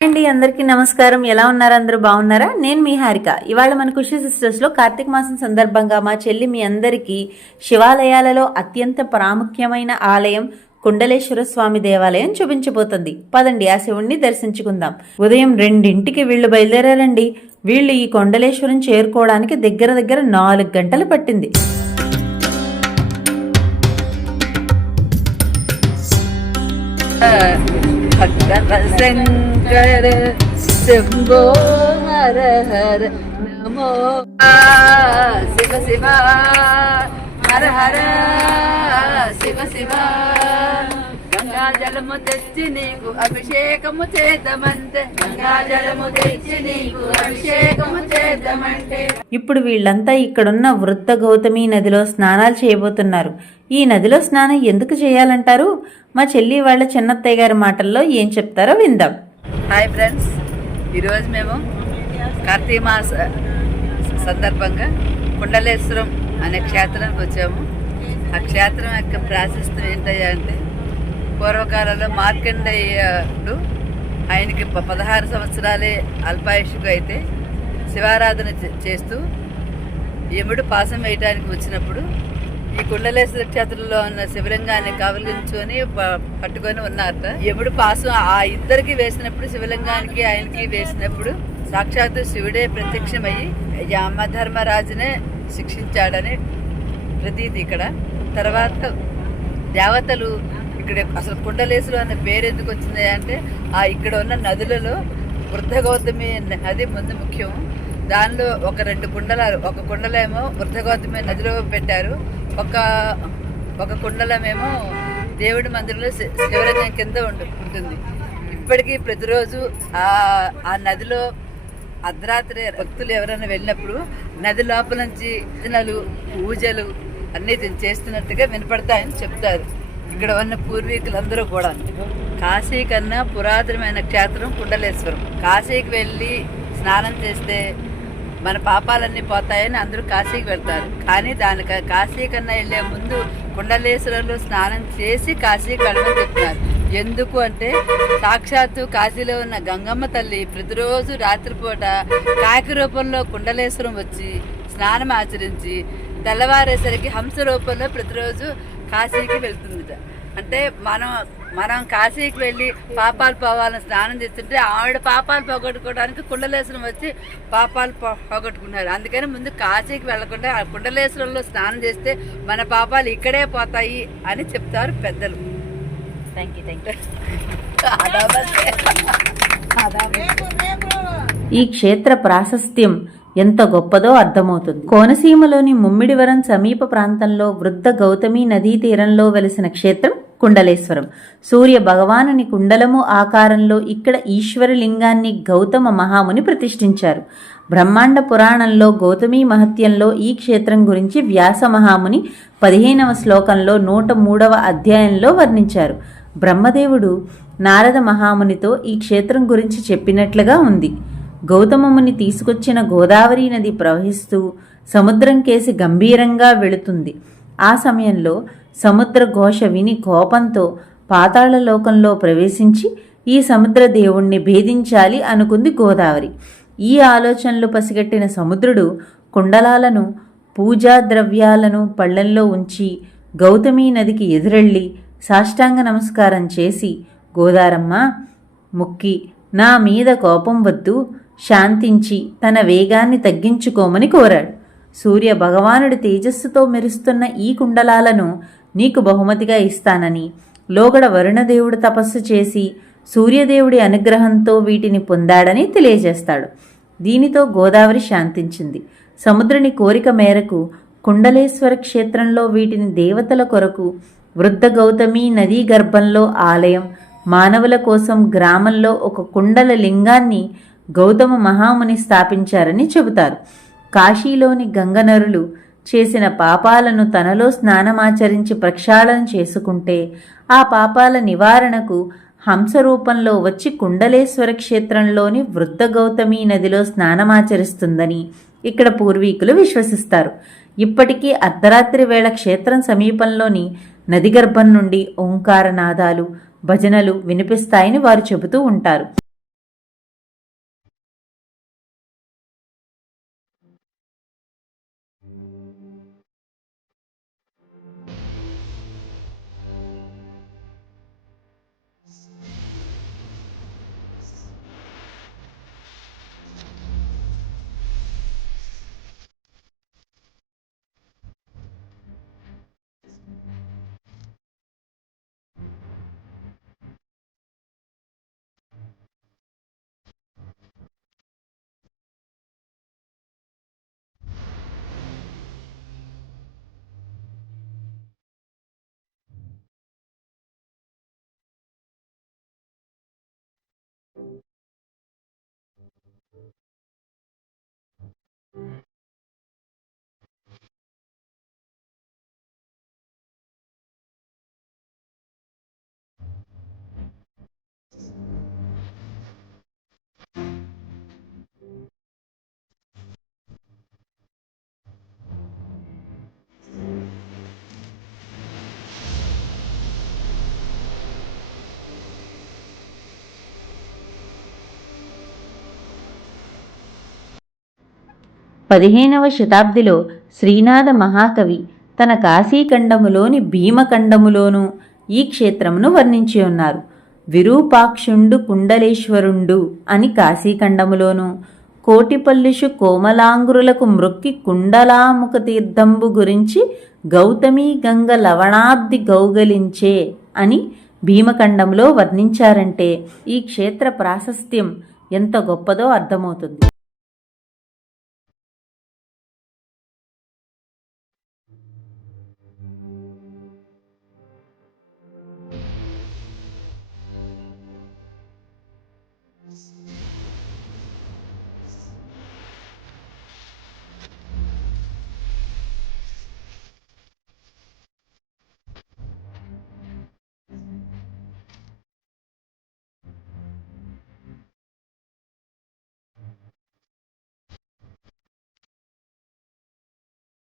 అండి అందరికీ నమస్కారం. ఎలా ఉన్నారు? అందరూ బాగున్నారా? నేను మీ హారిక. ఇవాళ మన ఖుషి సిస్టర్స్లో కార్తీక మాసం సందర్భంగా మా చెల్లి మీ అందరికీ శివాలయాలలో అత్యంత ప్రాముఖ్యమైన ఆలయం కుండలేశ్వర స్వామి దేవాలయం చూపించబోతుంది. పదండి ఆ శివుణ్ణి దర్శించుకుందాం. ఉదయం రెండింటికి వీళ్ళు బయలుదేరారండి. వీళ్ళు ఈ కొండలేశ్వరం చేరుకోవడానికి దగ్గర దగ్గర నాలుగు గంటలు పట్టింది. శంకర శంభో హర హర నమో శివ శివ హర హర శివ శివ గంగాజలము తెచ్చి నీకు అభిషేకము చేద్దామంటే గంగాజలము తెచ్చి నీకు అభిషేకము చేద్దామంటే ఇప్పుడు వీళ్ళంతా ఇక్కడున్న వృద్ధ గౌతమి నదిలో స్నానాలు చేయబోతున్నారు ఈ నదిలో స్నానం ఎందుకు చేయాలంటారు? మా చెల్లి వాళ్ళ చిన్నత్తయ్య గారి మాటల్లో ఏం చెప్తారో విందాం. Hi friends. ఈరోజు మేము కార్తీక మాస సందర్భంగా కుండలేశ్వరం అనే క్షేత్రానికి వచ్చాము. ఆ క్షేత్రం యొక్క ప్రాశస్తం ఏంటయ్యా అంటే పూర్వకాలంలో మార్కండేయుడు ఆయనకి ప- పదహారు సంవత్సరాలే అల్పాయుషుకు అయితే శివారాధన చేస్తూ యముడు పాసం వేయడానికి వచ్చినప్పుడు ఈ కుండలేశ్వర క్షేత్రంలో ఉన్న శివలింగాన్ని కవలించుకొని పట్టుకొని ఉన్నారట. ఎప్పుడు పాసం ఆ ఇద్దరికి వేసినప్పుడు శివలింగానికి ఆయనకి వేసినప్పుడు సాక్షాత్తు శివుడే ప్రత్యక్షమయ్యి యమధర్మరాజునే శిక్షించాడని ప్రతీతి ఇక్కడ. తర్వాత దేవతలు ఇక్కడ అసలు కుండలేసులు అనే పేరు ఎందుకు వచ్చింది అంటే ఆ ఇక్కడ ఉన్న నదులలో వృద్ధ గౌతమి నది ముందు ముఖ్యం. దానిలో ఒక రెండు కుండలాలు ఒక కుండలేమో వృద్ధ గౌతమి నదిలో పెట్టారు. ఒక ఒక కుండలమేమో దేవుడి మందిరంలో శి- శివలింగం కింద ఉండు ఉంటుంది. ఇప్పటికీ ప్రతిరోజు ఆ ఆ నదిలో అర్ధరాత్రి భక్తులు ఎవరైనా వెళ్ళినప్పుడు నది లోపల నుంచి భజనలు పూజలు అన్నీ చేస్తున్నట్టుగా వినపడతాయని చెప్తారు. ఇక్కడ ఉన్న పూర్వీకులందరూ కూడా కాశీ కన్నా పురాతనమైన క్షేత్రం కుండలేశ్వరం. కాశీకి వెళ్ళి స్నానం చేస్తే మన పాపాలన్నీ పోతాయని అందరూ కాశీకి వెళ్తారు. కానీ దానికి కాశీ కన్నా వెళ్ళే ముందు కుండలేశ్వరంలో స్నానం చేసి కాశీకి వెళ్ళమని చెప్తున్నారు ఎందుకు అంటే సాక్షాత్తు కాశీలో ఉన్న గంగమ్మ తల్లి ప్రతిరోజు రాత్రిపూట కాకి రూపంలో కుండలేశ్వరం వచ్చి స్నానం ఆచరించి తెల్లవారేసరికి హంస రూపంలో ప్రతిరోజు కాశీకి వెళ్తుందిట. అంటే మనం మనం కాశీకి వెళ్ళి పాపాలు పోవాలని స్నానం చేస్తుంటే ఆవిడ పాపాలు పోగొట్టుకోవడానికి కుండలేశ్వరం వచ్చి పాపాలు పోగొట్టుకున్నారు. అందుకని ముందు కాశీకి వెళ్ళకుండా ఆ కుండలేశ్వరంలో స్నానం చేస్తే మన పాపాలు ఇక్కడే పోతాయి అని చెప్తారు పెద్దలు. థ్యాంక్ యూ థ్యాంక్ యూ ఈ క్షేత్ర ప్రాశస్త్యం ఎంత గొప్పదో అర్థమవుతుంది. కోనసీమలోని ముమ్మిడివరం సమీప ప్రాంతంలో వృద్ధ గౌతమి నదీ తీరంలో వెలిసిన క్షేత్రం కుండలేశ్వరం. సూర్య భగవానుని కుండలము ఆకారంలో ఇక్కడ ఈశ్వరలింగాన్ని గౌతమ మహాముని ప్రతిష్ఠించారు. బ్రహ్మాండ పురాణంలో గౌతమి మహత్యంలో ఈ క్షేత్రం గురించి వ్యాస మహాముని పదిహేనవ శ్లోకంలో నూట మూడవ అధ్యాయంలో వర్ణించారు. బ్రహ్మదేవుడు నారద మహామునితో ఈ క్షేత్రం గురించి చెప్పినట్లుగా ఉంది. గౌతమముని తీసుకొచ్చిన గోదావరి నది ప్రవహిస్తూ సముద్రం కేసి గంభీరంగా వెళుతుంది. ఆ సమయంలో సముద్ర ఘోష విని కోపంతో పాతాళలోకంలో ప్రవేశించి ఈ సముద్ర దేవుణ్ణి భేదించాలి అనుకుంది గోదావరి. ఈ ఆలోచనలు పసిగట్టిన సముద్రుడు కుండలాలను పూజా ద్రవ్యాలను పళ్ళెంలో ఉంచి గౌతమీ నదికి ఎదురెళ్ళి సాష్టాంగ నమస్కారం చేసి గోదారమ్మ ముక్కి నా మీద కోపం వద్దు శాంతించి తన వేగాన్ని తగ్గించుకోమని కోరాడు. సూర్య భగవానుడి తేజస్సుతో మెరుస్తున్న ఈ కుండలాలను నీకు బహుమతిగా ఇస్తానని. లోగడ వరుణదేవుడు తపస్సు చేసి సూర్యదేవుడి అనుగ్రహంతో వీటిని పొందాడని తెలియజేస్తాడు. దీనితో గోదావరి శాంతించింది. సముద్రుని కోరిక మేరకు కుండలేశ్వర క్షేత్రంలో వీటిని దేవతల కొరకు వృద్ధ గౌతమి నదీ గర్భంలో ఆలయం మానవుల కోసం గ్రామంలో ఒక కుండల లింగాన్ని గౌతమ మహాముని స్థాపించారని చెబుతారు. కాశీలోని గంగనరులు చేసిన పాపాలను తనలో స్నానమాచరించి ప్రక్షాళన చేసుకుంటే ఆ పాపాల నివారణకు హంస రూపంలో వచ్చి కుండలేశ్వర క్షేత్రంలోని వృద్ధ గౌతమి నదిలో స్నానమాచరిస్తుందని ఇక్కడ పూర్వీకులు విశ్వసిస్తారు. ఇప్పటికీ అర్ధరాత్రి వేళ క్షేత్రం సమీపంలోని నది గర్భం నుండి ఓంకారనాదాలు భజనలు వినిపిస్తాయని వారు చెబుతూ ఉంటారు. పదిహేనవ శతాబ్దిలో శ్రీనాథ మహాకవి తన కాశీఖండములోని భీమఖండములోనూ ఈ క్షేత్రమును వర్ణించి ఉన్నారు. విరూపాక్షుండు కుండలేశ్వరుండు అని కాశీఖండములోను కోటిపల్లుషు కోమలాంగ్రులకు మృక్కి కుండలాముఖ తీర్థంబు గురించి గౌతమీ గంగ లవణాబ్ది గౌగలించే అని భీమఖండంలో వర్ణించారంటే ఈ క్షేత్ర ప్రాశస్త్యం ఎంత గొప్పదో అర్థమవుతుంది.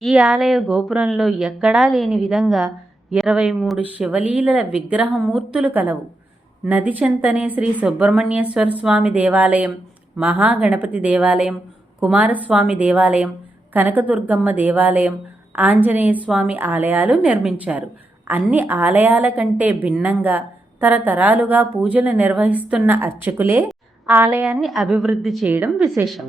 ఈ ఆలయ గోపురంలో ఎక్కడా లేని విధంగా ఇరవై మూడు శివలీలల విగ్రహమూర్తులు కలవు. నది చెంతనే శ్రీ సుబ్రహ్మణ్యేశ్వర స్వామి దేవాలయం మహాగణపతి దేవాలయం కుమారస్వామి దేవాలయం కనకదుర్గమ్మ దేవాలయం ఆంజనేయ స్వామి ఆలయాలు నిర్మించారు. అన్ని ఆలయాల కంటే భిన్నంగా తరతరాలుగా పూజలు నిర్వహిస్తున్న అర్చకులే ఆలయాన్ని అభివృద్ధి చేయడం విశేషం.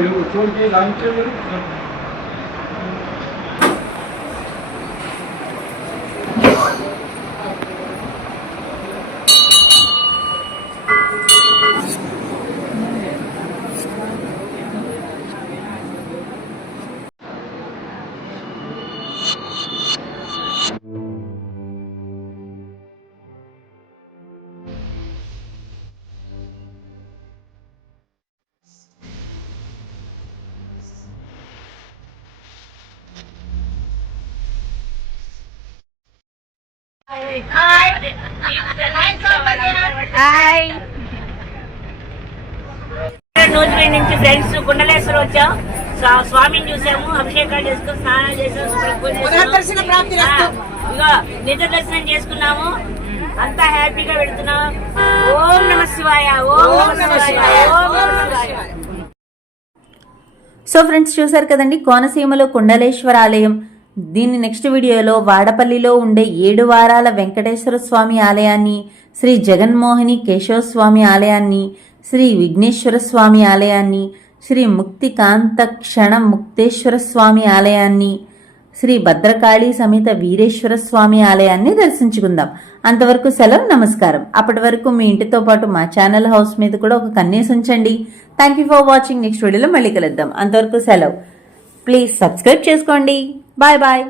એવું તો જે લાઈન છે హాయ్ Hi, నుంచి ఫ్రెండ్స్ గుండలేశ్వరం వచ్చాం. స్వామిని చూసాము అభిషేకాలు చేసుకుని స్నానాలు చేసాము ఇగో నిద్ర దర్శనం చేసుకున్నాము. అంతా హ్యాపీగా పెడుతున్నాం ఓం నమ శివాయ ఓం నమ శివాయ ఓం సో ఫ్రెండ్స్ చూసారు కదండి కోనసీమలో కుండలేశ్వర ఆలయం. దీన్ని నెక్స్ట్ వీడియోలో వాడపల్లిలో ఉండే ఏడు వారాల వెంకటేశ్వర స్వామి ఆలయాన్ని శ్రీ జగన్మోహిని కేశవ స్వామి ఆలయాన్ని శ్రీ విఘ్నేశ్వర స్వామి ఆలయాన్ని శ్రీ ముక్తికాంత క్షణ ముక్తేశ్వర స్వామి ఆలయాన్ని శ్రీ భద్రకాళి సమేత వీరేశ్వర స్వామి ఆలయాన్ని దర్శించుకుందాం. అంతవరకు సెలవు నమస్కారం. అప్పటి వరకు మీ ఇంటితో పాటు మా ఛానల్ హౌస్ మీద కూడా ఒక కన్నేసి ఉంచండి. Thank you for watching next వీడియోలో మళ్ళీ కలుద్దాం. అంతవరకు సెలవు. ప్లీజ్ సబ్స్క్రైబ్ చేసుకోండి. Bye bye